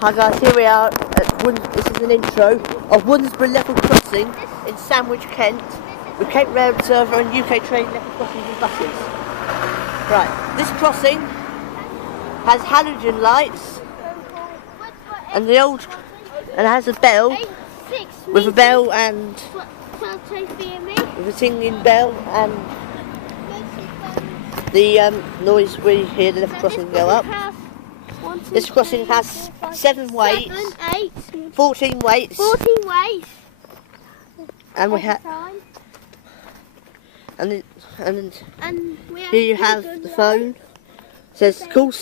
Hi guys, here we are at this is an intro of Woodensborogh level crossing in Sandwich, Kent, with Cape Rail Observer and UK train level crossings and buses. Right, this crossing has halogen lights and has a bell with a bell and with a singing bell and the noise we hear the level crossing go up. This crossing has 7 weights, 14 weights, and we have, and here you have the phone. It says call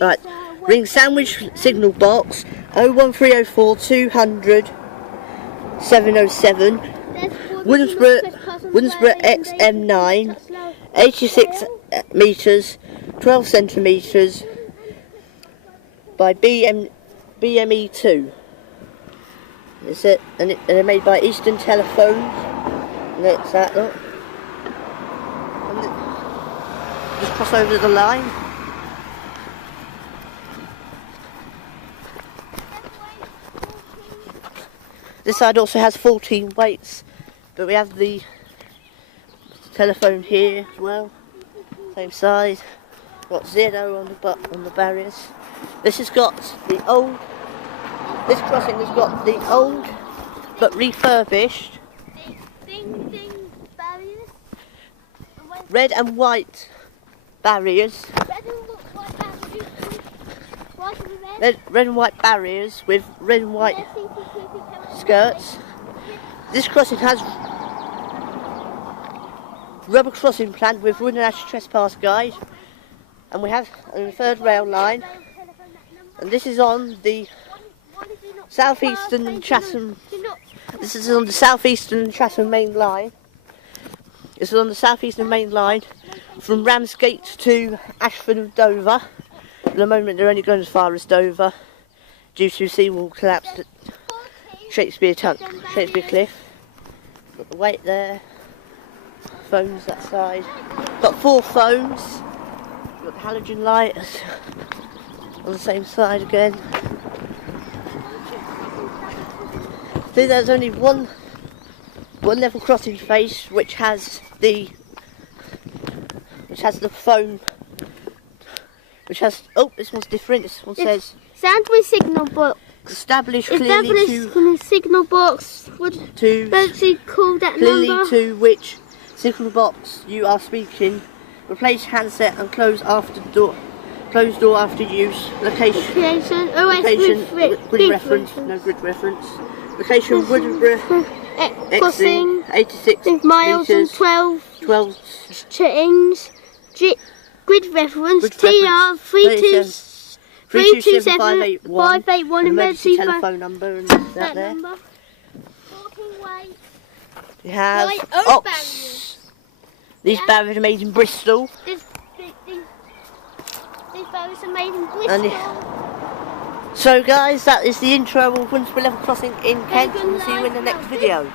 right, ring Sandwich signal box 01304 200 707 Woodensborogh XM9 86 metres 12 centimetres by BME2. Is it? And they're made by Eastern Telephones. And that's that. Look. And just cross over the line. This side also has 14 weights, but we have the telephone here as well. Same size. Got 0 on the barriers. This has got the old. This crossing has got the old but refurbished red and white barriers. Red and white barriers with red and white skirts. This crossing has rubber crossing plan with wooden ash trespass guide, and we have a third rail line. And this is on the southeastern Chatham. This is on the southeastern Chatham main line. This is on the southeastern main line from Ramsgate to Ashford and Dover. At the moment, they're only going as far as Dover due to seawall collapse at Shakespeare Cliff. Got the weight there. Phones that side. Got 4 phones. Got the halogen lights on the same side again. See, there's only one level crossing face which has the phone, this one's different. This one says Sandwich signal box. Established clearly to signal box. Call that clearly number. To which signal box you are speaking. Replace handset and close door after use. Location. Grid reference. No grid reference. Location Woodensborogh Crossing 86 miles and 12 chains. Grid reference TR 327 581 emergency telephone number and that there. Number. 14 weight. You have Ox. These barriers are made in Bristol. These barriers are made in Bristol. So guys, that is the intro of Woodensborogh level crossing in Kent, and we'll see you in the next video.